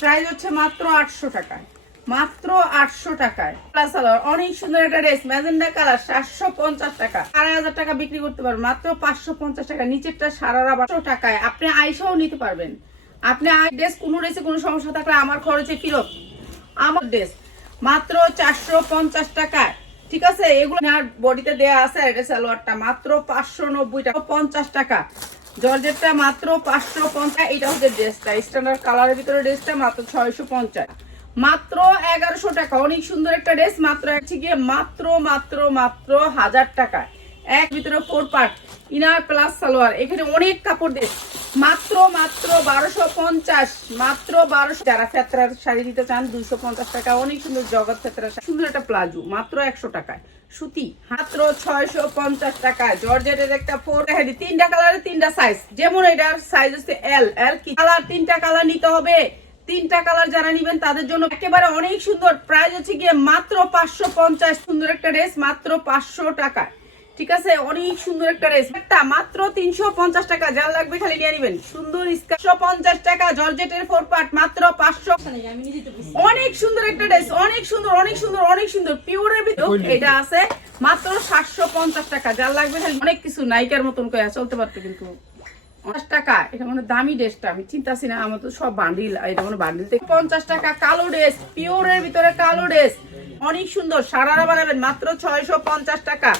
Price হচ্ছে মাত্র আটশো টাকায়। মাত্র আটশো টাকায়। অনেক সুন্দর একটা ড্রেস ম্যাজেন্ডা কালার, সাতশো পঞ্চাশ টাকা। আড়াই হাজার টাকা বিক্রি করতে পারবেন, মাত্র পাঁচশো পঞ্চাশ টাকা। নিচেরটা সারারা পাঁচশো টাকায়। আপনি আইসাও নিতে পারবেন। আপনি ড্রেস কোনো ড্রেসে কোনো সমস্যা থাকলে আমার খরচে ফিরত আমার ড্রেস মাত্র চারশো পঞ্চাশ টাকায়। ঠিক আছে? এগুলো বডিতে দেয়া আছে সালোয়ারটা। মাত্র পাঁচশো নব্বই টাকা, পঞ্চাশ টাকা। জর্জেটটা মাত্র পাঁচশো পঞ্চাশ, এটা হচ্ছে ড্রেসটা। স্ট্যান্ডার্ড কালারের ভিতরে ড্রেসটা মাত্র ছয়শো পঞ্চাশ। মাত্র এগারোশো টাকা। অনেক সুন্দর একটা ড্রেস, মাত্র হচ্ছে গিয়ে মাত্র মাত্র মাত্র হাজার টাকা এক ভিতরে four part inner plus salwar. এখানে অনেক কাপড় দেশ। মাত্র মাত্র বারোশো পঞ্চাশ, মাত্র বারোশো। যারা ফেতরার শাড়ি দিতে চান, দুইশো পঞ্চাশ টাকা। অনেক সুন্দর জগৎ ফেতরার সুন্দর একটা প্লাজো, মাত্র একশো টাকায়। সুতি, মাত্র ছয়শো পঞ্চাশ টাকায়। জর্জেটের একটা ফোর হেডি তিনটা কালারের তিনটা সাইজ যেমন এটার সাইজ হচ্ছে এল এল কি? কালার তিনটা কালার নিতে হবে। তিনটা কালার যারা নিবেন, তাদের জন্য একেবারে অনেক সুন্দর। প্রাইস হচ্ছে গিয়ে মাত্র পাঁচশো পঞ্চাশ। সুন্দর একটা ড্রেস মাত্র পাঁচশো টাকায়। ঠিক আছে? অনেক সুন্দর একটা ড্রেস একটা মাত্র তিনশো পঞ্চাশ টাকা। যার লাগবে খালি নিয়ে নিবেন। সুন্দর পঞ্চাশ টাকা জর্জেটের ফোর পার্ট মাত্র পাঁচশো অনেক সুন্দর একটা ড্রেস অনেক সুন্দর অনেক সুন্দর অনেক সুন্দর। পিওরের ভিতর এটা আছে মাত্র সাতশো পঞ্চাশ টাকা। যার লাগবে খালি অনেক কিছু নাইকার মতন করে চলতে পারতো কিন্তু। পঞ্চাশ টাকা এটা মানে দামি ড্রেসটা আমি চিন্তাছি না আমার তো সব বান্ডিল এটা মানে বান্ডিল থেকে। পঞ্চাশ টাকা কালো ড্রেস পিওরের ভিতরে কালো ড্রেস অনেক সুন্দর সারারা বানাবেন। মাত্র ছয়শো পঞ্চাশ টাকা।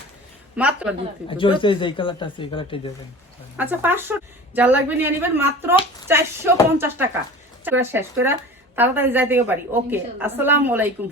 মাত্র আচ্ছা এই কালারটা আছে এই কালারটাই দেবেন। আচ্ছা পাঁচশো যার লাগবে নিয়ে নিবেন মাত্র চারশো পঞ্চাশ টাকা। শেষ করে তাড়াতাড়ি যাইতে পারি। ওকে আসসালামু আলাইকুম।